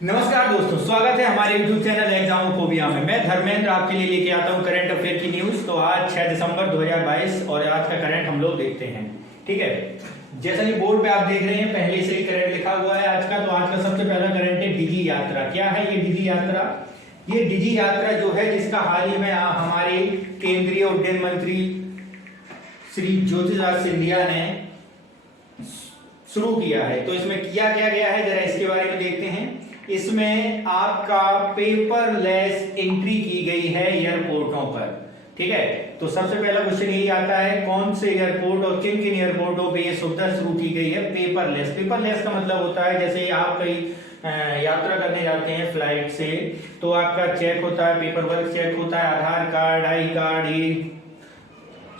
नमस्कार दोस्तों, स्वागत है हमारे YouTube चैनल एग्जामोफोबिया में। मैं धर्मेंद्र आपके लिए लेके आता हूं करंट अफेयर की न्यूज। तो आज 6 दिसंबर 2022 और आज का करंट हम लोग देखते हैं। ठीक है, जैसा कि बोर्ड पे आप देख रहे हैं पहले से ही करंट लिखा हुआ है आज का। तो आज का सबसे पहला करंट है डिजी यात्रा। क्या है ये डिजी यात्रा? ये डिजी यात्रा जो है जिसका हाल ही में हमारे केंद्रीय उड्डयन मंत्री श्री ज्योतिरादित्य सिंधिया ने शुरू किया है। तो इसमें किया क्या गया है जरा इसके बारे में देखते हैं। इसमें आपका पेपरलेस एंट्री की गई है एयरपोर्टों पर। ठीक है, तो सबसे पहला क्वेश्चन यही आता है कौन से एयरपोर्ट और किन किन एयरपोर्टों पे ये सुविधा शुरू की गई है पेपरलेस। पेपरलेस का मतलब होता है जैसे आप कहीं यात्रा करने जाते हैं फ्लाइट से, तो आपका चेक होता है, पेपर वर्क चेक होता है, आधार कार्ड, आई कार्ड, ये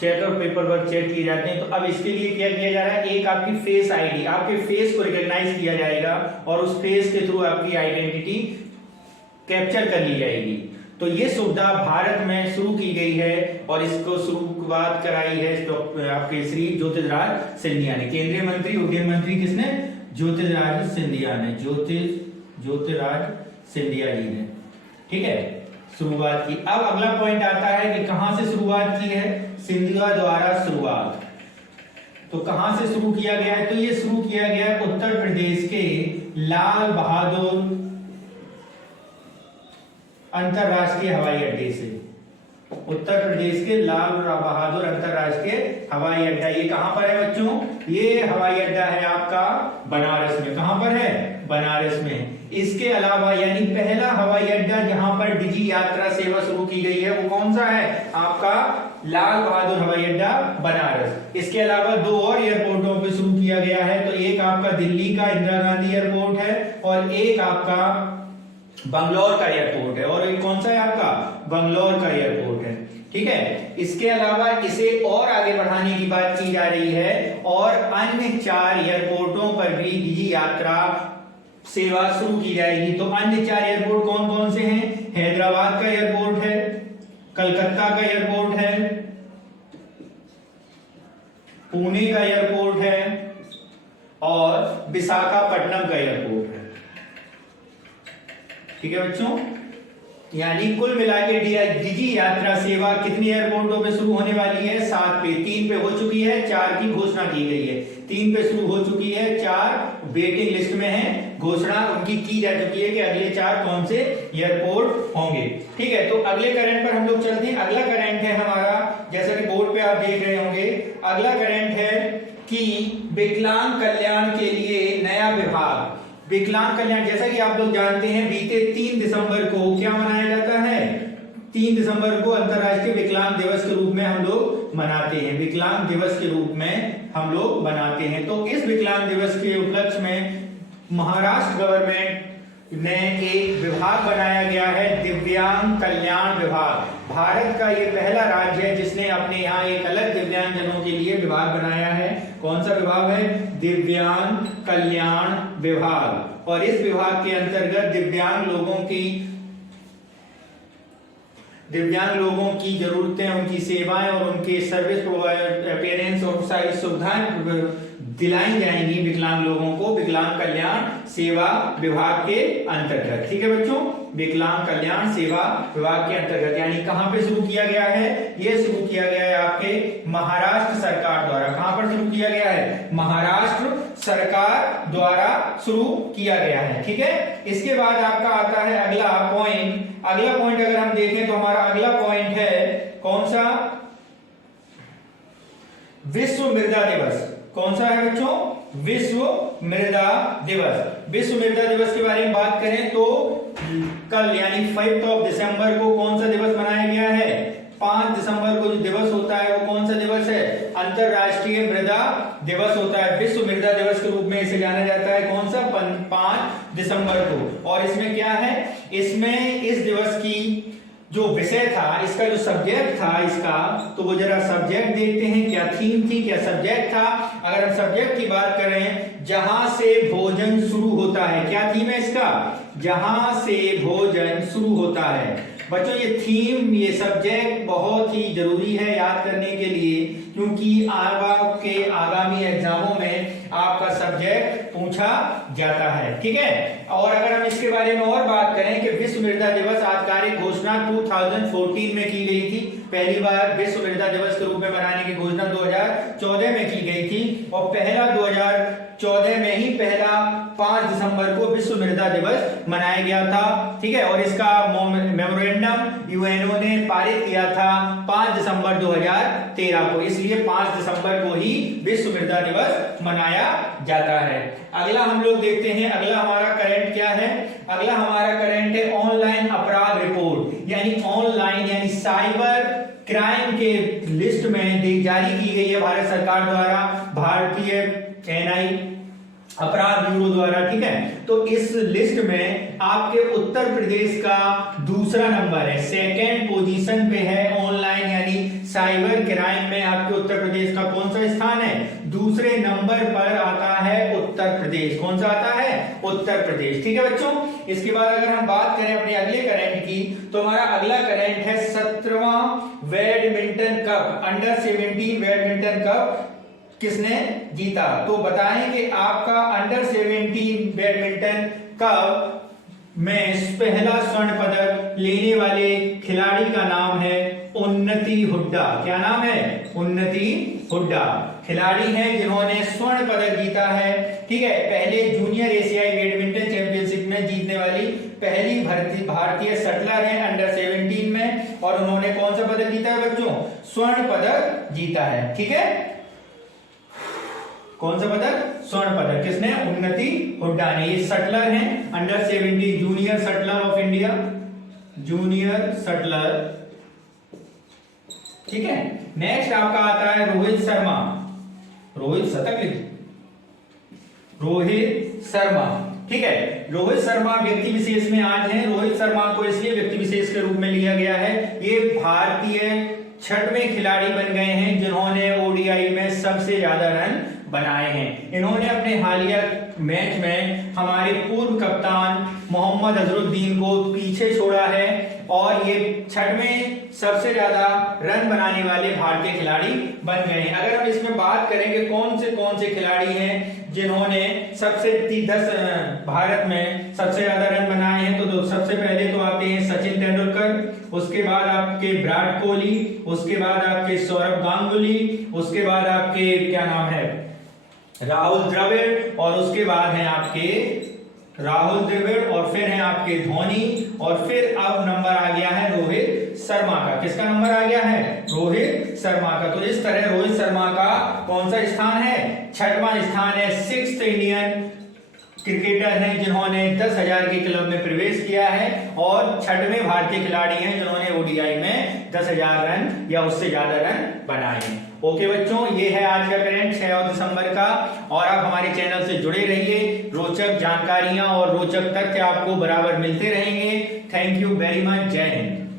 चेक और पेपर वर्क चेक किए जाते हैं। तो अब इसके लिए क्या किया जा रहा है, एक आपकी फेस आईडी, आपके फेस को रिकॉग्नाइज किया जाएगा और उस फेस के थ्रू आपकी आइडेंटिटी कैप्चर कर ली जाएगी। तो ये सुविधा भारत में शुरू की गई है और इसको शुरुआत कराई है आपके श्री ज्योतिरादित्य सिंधिया ने। केंद्रीय मंत्री उड्डयन मंत्री किसने? ज्योतिरादित्य सिंधिया ने, ज्योतिरादित्य सिंधिया जी ने। ठीक है, शुरुआत की। अब अगला पॉइंट आता है कि कहां से शुरुआत की है, सिंधिया द्वारा शुरुआत। तो कहां से शुरू किया गया है? तो ये शुरू किया गया है उत्तर प्रदेश के लाल बहादुर अंतरराष्ट्रीय हवाई अड्डे से। उत्तर प्रदेश के लाल बहादुर अंतरराष्ट्रीय हवाई अड्डा, ये कहां पर है बच्चों? ये हवाई अड्डा है आपका बनारस में। कहां पर है? बनारस में। इसके अलावा यानी पहला हवाई अड्डा जहां पर डिजी यात्रा सेवा शुरू की गई है वो कौन सा है? आपका लाल बहादुर हवाई अड्डा बनारस। इसके अलावा दो और एयरपोर्टों पे शुरू किया गया है। तो एक आपका दिल्ली का इंदिरा गांधी एयरपोर्ट है और एक आपका बंगलौर का एयरपोर्ट है। और एक कौन सा है आपका? बंगलौर का एयरपोर्ट है। ठीक है, इसके अलावा इसे और आगे बढ़ाने की बात की जा रही है और अन्य 4 एयरपोर्टों पर भी डिजी यात्रा सेवा शुरू की जाएगी। तो अन्य 4 एयरपोर्ट कौन कौन से हैं? हैदराबाद का एयरपोर्ट है, कलकत्ता का एयरपोर्ट है, पुणे का एयरपोर्ट है और विशाखापट्टनम का एयरपोर्ट है। ठीक है बच्चों, यानी कुल मिला के डिजी यात्रा सेवा कितनी एयरपोर्टों पे शुरू होने वाली है? 7 पे। 3 पे हो चुकी है, 4 की घोषणा की गई है। 3 पे शुरू हो चुकी है, 4 वेटिंग लिस्ट में है, घोषणा उनकी की जा चुकी है कि अगले 4 कौन से एयरपोर्ट होंगे। ठीक है, तो अगले करंट पर हम लोग चलते हैं। अगला करंट है हमारा, जैसा कि बोर्ड पे आप देख रहे होंगे, अगला करंट है कि विकलांग कल्याण के लिए नया विभाग। विकलांग कल्याण, जैसा कि आप लोग जानते हैं बीते 3 दिसंबर को क्या मनाया जाता है? 3 दिसंबर को अंतरराष्ट्रीय विकलांग दिवस के रूप में हम लोग मनाते हैं। विकलांग दिवस के रूप में हम लोग मनाते हैं। तो इस विकलांग दिवस के उपलक्ष्य में महाराष्ट्र गवर्नमेंट ने एक विभाग बनाया गया है, दिव्यांग कल्याण विभाग। भारत का ये पहला राज्य है जिसने अपने यहाँ एक अलग दिव्यांगजनों के लिए विभाग बनाया है। कौन सा विभाग है? दिव्यांग कल्याण विभाग। और इस विभाग के अंतर्गत दिव्यांग लोगों की जरूरतें, उनकी सेवाएं और उनके सर्विस अपेयरेंस और सारी सुविधाएं दिलाई जाएंगी विकलांग लोगों को विकलांग कल्याण सेवा विभाग के अंतर्गत। ठीक है बच्चों, विकलांग कल्याण सेवा विभाग के अंतर्गत। यानी कहां पे शुरू किया गया है? ये शुरू किया गया है आपके महाराष्ट्र सरकार द्वारा। कहां पर शुरू किया गया है? महाराष्ट्र सरकार द्वारा शुरू किया गया है। ठीक है, इसके बाद आपका आता है अगला पॉइंट। अगला पॉइंट अगर हम देखें तो हमारा अगला पॉइंट है कौन सा? विश्व मृदा दिवस। कौन सा है बच्चों? विश्व मृदा दिवस। विश्व मृदा दिवस के बारे में बात करें तो कल यानी 5 दिसंबर को कौन सा दिवस मनाया गया है? 5 दिसंबर को जो दिवस होता है वो कौन सा दिवस है? अंतरराष्ट्रीय मृदा दिवस होता है। विश्व मृदा दिवस के रूप में इसे जाना जाता है। कौन सा? 5 दिसंबर को। और इसमें क्या है? इसमें इस दिवस की जो विषय था, इसका जो सब्जेक्ट था इसका, तो वो जरा सब्जेक्ट देखते हैं क्या थीम थी, क्या सब्जेक्ट था। अगर हम सब्जेक्ट की बात करें, जहां से भोजन शुरू होता है। क्या थीम है इसका? जहां से भोजन शुरू होता है। बच्चों ये थीम, ये सब्जेक्ट बहुत ही जरूरी है याद करने के लिए, क्योंकि आपके आगामी एग्जामों में आपका सब्जेक्ट पूछा जाता है। ठीक है, और अगर हम इसके बारे में और बात करें कि विश्व मृदा दिवस आधिकारिक घोषणा 2014 में की गई थी। पहली बार विश्व मृदा दिवस के रूप में मनाने की घोषणा 2014 में की गई थी और पहला 2014 में ही पहला 5 दिसंबर को विश्व मृदा दिवस मनाया गया था। ठीक है, और इसका मेमोरेंडम यूएनओ ने पारित किया था 5 दिसंबर 2013 को, इसलिए 5 दिसंबर को ही विश्व मृदा दिवस मनाया जाता है। अगला हम लोग देखते हैं, अगला हमारा करंट क्या है। अगला हमारा करंट है ऑनलाइन अपराध रिपोर्ट, यानी ऑनलाइन यानी साइबर क्राइम के लिस्ट में जारी की गई है भारत सरकार द्वारा, भारतीय एनआई अपराध ब्यूरो द्वारा। ठीक है, तो इस लिस्ट में आपके उत्तर प्रदेश का दूसरा नंबर है, सेकेंड पोजीशन पे है ऑनलाइन यानी साइबर क्राइम में आपके उत्तर प्रदेश का कौन सा स्थान है, दूसरे नंबर पर आता है उत्तर प्रदेश। कौन सा आता है, उत्तर प्रदेश। ठीक है बच्चों, इसके बाद अगर हम बात करें अपने अगले करंट की, तो हमारा अगला करंट है 17वां badminton cup, under 17 badminton cup किसने जीता। तो बताएं कि आपका अंडर 17 बैडमिंटन कप में पहला स्वर्ण पदक लेने वाले खिलाड़ी का नाम है उन्नति हुड्डा। क्या नाम है, उन्नति हुड्डा खिलाड़ी हैं जिन्होंने स्वर्ण पदक जीता है। ठीक है, पहले जूनियर एशियाई बैडमिंटन चैंपियनशिप में जीतने वाली पहली भारतीय शटलर है अंडर 17 में, और उन्होंने कौन सा पदक जीता है बच्चों, स्वर्ण पदक जीता है। ठीक है, कौन सा पदक, स्वर्ण पदक किसने, उन्नति हुड्डा ने। ये शटलर हैं under 17 junior shuttler of India, junior shuttler. ठीक है, नेक्स्ट आपका आता है रोहित शर्मा, रोहित शतक, रोहित शर्मा। ठीक है, रोहित शर्मा व्यक्ति विशेष में आज है। रोहित शर्मा को इसलिए व्यक्ति विशेष के रूप में लिया गया है, ये भारतीय 6वें खिलाड़ी बन गए हैं जिन्होंने ओडीआई में सबसे ज्यादा रन बनाए हैं। इन्होंने अपने हालिया मैच में हमारे पूर्व कप्तान मोहम्मद अजरुद्दीन को पीछे छोड़ा है और ये 6वें सबसे ज्यादा रन बनाने वाले भारतीय खिलाड़ी बन गए हैं। अगर हम इसमें बात करें कि कौन से खिलाड़ी हैं जिन्होंने भारत में सबसे ज्यादा रन बनाए हैं, तो सबसे पहले तो आते हैं सचिन तेंदुलकर, उसके बाद आपके विराट कोहली, उसके बाद आपके सौरभ गांगुली, उसके बाद आपके क्या नाम है राहुल द्रविड़, और उसके बाद हैं आपके राहुल द्रविड़, और फिर हैं आपके धोनी, और फिर अब नंबर आ गया है रोहित शर्मा का। किसका नंबर आ गया है, रोहित शर्मा का। तो इस तरह रोहित शर्मा का कौन सा स्थान है, 6वां स्थान है। 6th इंडियन क्रिकेटर हैं जिन्होंने 10,000 के क्लब में प्रवेश किया है, और 6वें भारतीय खिलाड़ी हैं जिन्होंने ओडीआई में 10,000 रन या उससे ज्यादा रन बनाए हैं। ओके बच्चों, ये है आज का करंट 6 दिसंबर का, और आप हमारे चैनल से जुड़े रहिए, रोचक जानकारियां और रोचक तथ्य आपको बराबर मिलते रहेंगे। थैंक यू वेरी मच, जय हिंद।